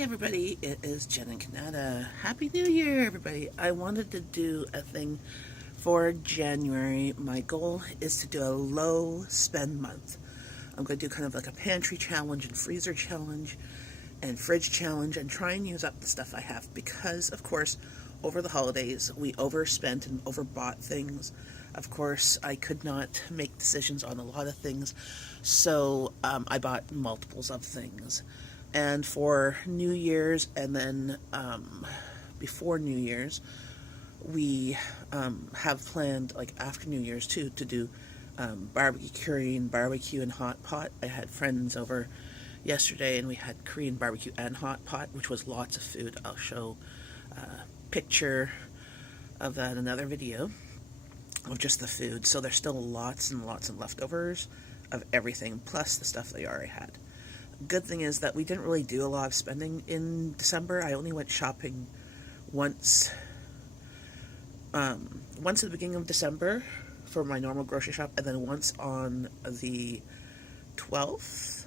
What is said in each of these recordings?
Hey everybody, it is Jen in Canada. Happy New Year, everybody. I wanted to do a thing for January. My goal is to do a low spend month. I'm going to do kind of like a pantry challenge and freezer challenge and fridge challenge and try and use up the stuff I have because, of course, over the holidays we overspent and overbought things. Of course, I could not make decisions on a lot of things, so I bought multiples of things. And for New Year's and then before New Year's, we have planned, like after New Year's too, to do Korean barbecue and hot pot. I had friends over yesterday and we had Korean barbecue and hot pot, which was lots of food. I'll show a picture of that in another video of just the food. So there's still lots and lots of leftovers of everything, plus the stuff they already had. Good thing is that we didn't really do a lot of spending in December. I only went shopping once at the beginning of December for my normal grocery shop, and then once on the 12th,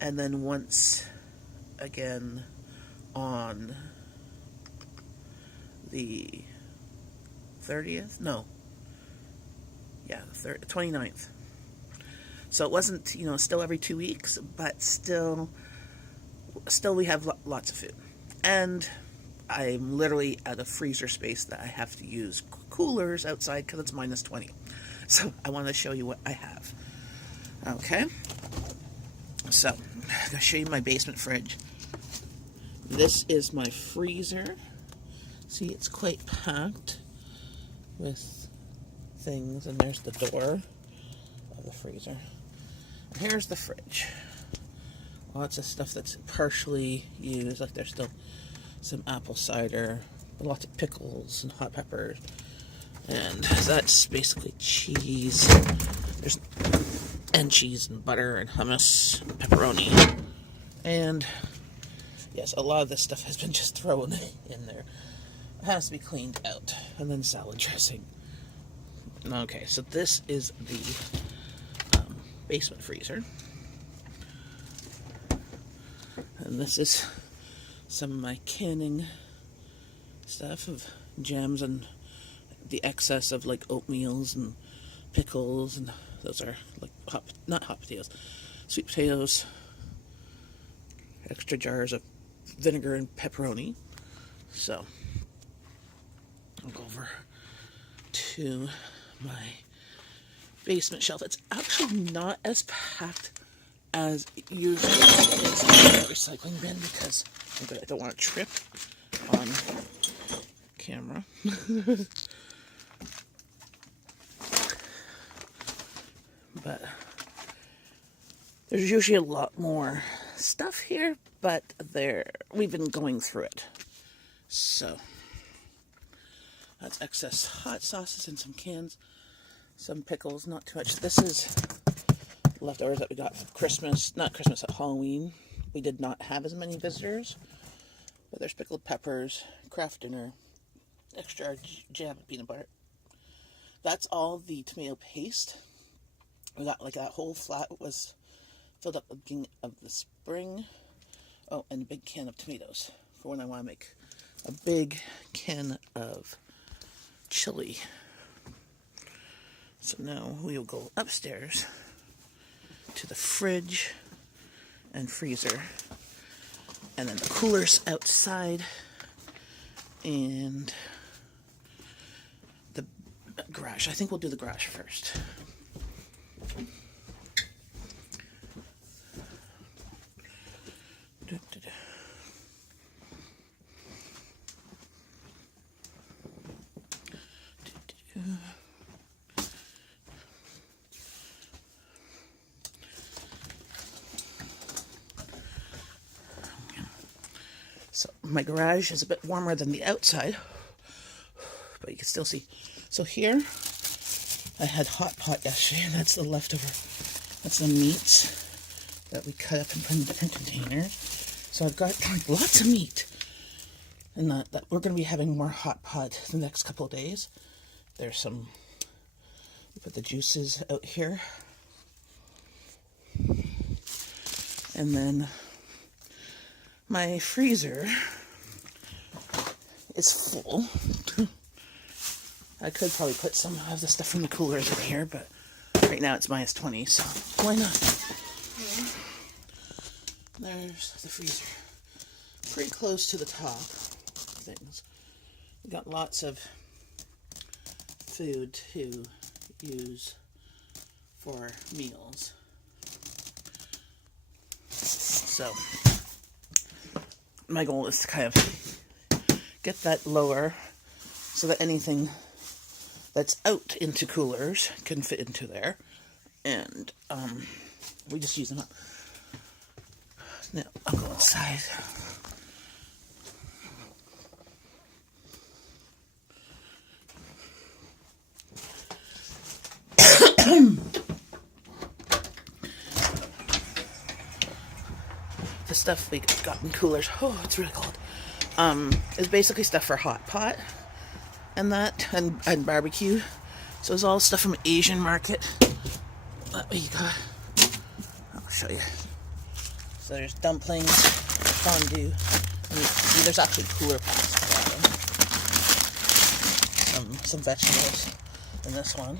and then once again on the 30th? No. Yeah, the 29th. So it wasn't, still every 2 weeks, but still we have lots of food. And I'm literally at a freezer space that I have to use coolers outside because it's minus 20. So I want to show you what I have. Okay. So I'm going to show you my basement fridge. This is my freezer. See, it's quite packed with things, and there's the door of the freezer. Here's the fridge. Lots of stuff that's partially used, like there's still some apple cider, lots of pickles and hot peppers, and that's basically cheese. And cheese and butter and hummus and pepperoni. And yes, a lot of this stuff has been just thrown in there. It has to be cleaned out. And then salad dressing. Okay, so this is the basement freezer. And this is some of my canning stuff of jams and the excess of like oatmeals and pickles, and those are like not hot potatoes, sweet potatoes, extra jars of vinegar and pepperoni. So I'll go over to my basement shelf. It's actually not as packed as it usually is in the recycling bin because I don't want to trip on camera. But there's usually a lot more stuff here, but we've been going through it. So that's excess hot sauces in some cans. Some pickles, not too much. This is leftovers that we got for Christmas. Not Christmas, at Halloween. We did not have as many visitors. But there's pickled peppers, Kraft Dinner, extra jam and peanut butter. That's all the tomato paste. We got like that whole flat was filled up at the beginning of the spring. Oh, and a big can of tomatoes for when I want to make a big can of chili. So now we will go upstairs to the fridge and freezer, and then the coolers outside, and the garage. I think we'll do the garage first. So my garage is a bit warmer than the outside, but you can still see. So here, I had hot pot yesterday, and that's the leftover. That's the meats that we cut up and put in different containers. So I've got like lots of meat, and that we're going to be having more hot pot the next couple of days. There's some. We put the juices out here, and then My freezer is full. I could probably put some of the stuff from the coolers in here, but right now it's minus 20, so why not? There's the freezer. Pretty close to the top things. We got lots of food to use for meals. So my goal is to kind of get that lower so that anything that's out into coolers can fit into there, and we just use them up. Now I'll go inside. The stuff we got in coolers, oh, it's really cold, is basically stuff for hot pot and that, and barbecue. So it's all stuff from Asian market that we got. I'll show you. So there's dumplings, fondue, and there's actually cooler packs for them. Some vegetables in this one.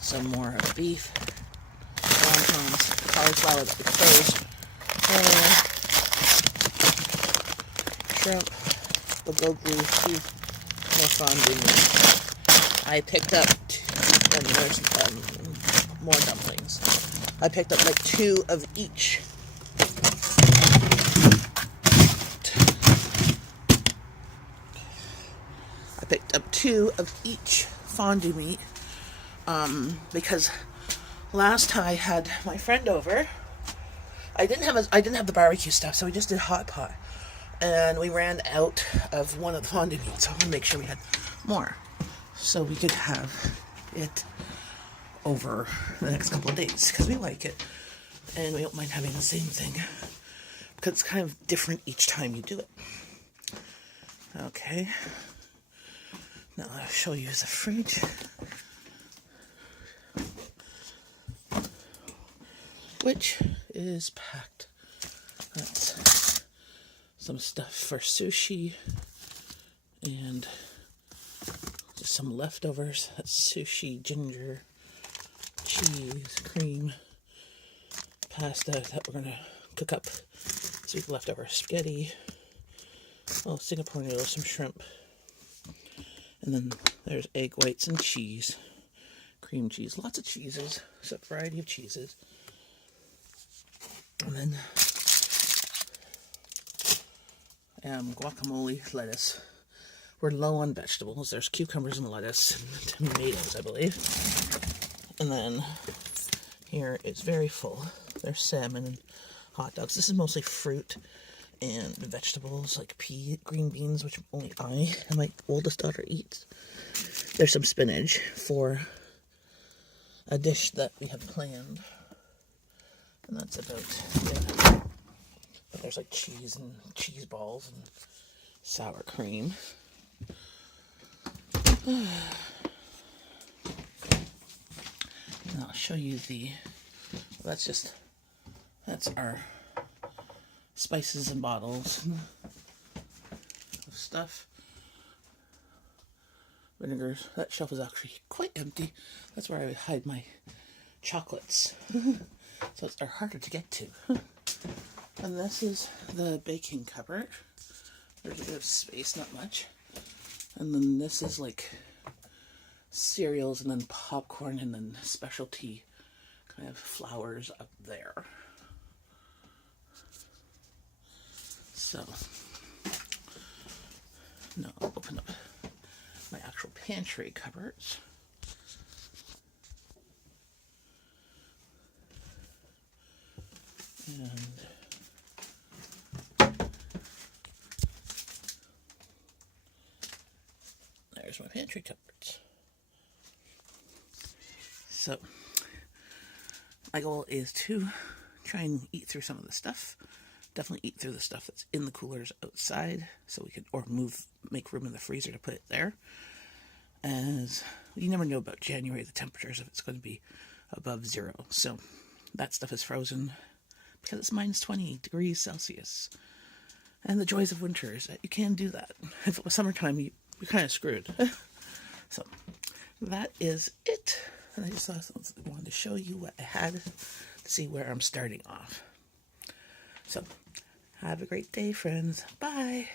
Some more of beef, wontons, cauliflower that we closed, shrimp, bulgogi, more fondue. I picked up, and there's more dumplings. I picked up like 2 of each. I picked up 2 of each fondue meat. Because last time I had my friend over, I didn't have the barbecue stuff, so we just did hot pot, and we ran out of one of the fondue meat, so I want to make sure we had more, so we could have it over the next couple of days, because we like it, and we don't mind having the same thing, because it's kind of different each time you do it. Okay, now I'll show you the fridge. Which is packed. That's some stuff for sushi and just some leftovers. That's sushi, ginger, cheese, cream, pasta that we're gonna cook up. So leftover spaghetti, Singapore noodles, some shrimp, and then there's egg whites and cheese, cream cheese, lots of cheeses, so a variety of cheeses. And then guacamole, lettuce. We're low on vegetables. There's cucumbers and lettuce and tomatoes, I believe. And then here it's very full. There's salmon and hot dogs. This is mostly fruit and vegetables like green beans, which only I and my oldest daughter eats. There's some spinach for a dish that we have planned. And that's about it. But there's like cheese and cheese balls and sour cream. And I'll show you that's our spices and bottles of stuff. Vinegars. That shelf is actually quite empty. That's where I would hide my chocolates. So they're harder to get to. And this is the baking cupboard. There's a bit of space, not much. And then this is like cereals and then popcorn and then specialty kind of flours up there. So, now I'll open up my actual pantry cupboards. And there's my pantry cupboards. So, my goal is to try and eat through some of the stuff. Definitely eat through the stuff that's in the coolers outside, so we could, or make room in the freezer to put it there. As you never know about January, the temperatures, if it's going to be above zero. So that stuff is frozen because it's minus 20 degrees Celsius. And the joys of winter is that you can do that. If it was summertime, you're kind of screwed. So that is it. And I just wanted to show you what I had to see where I'm starting off. So have a great day, friends. Bye.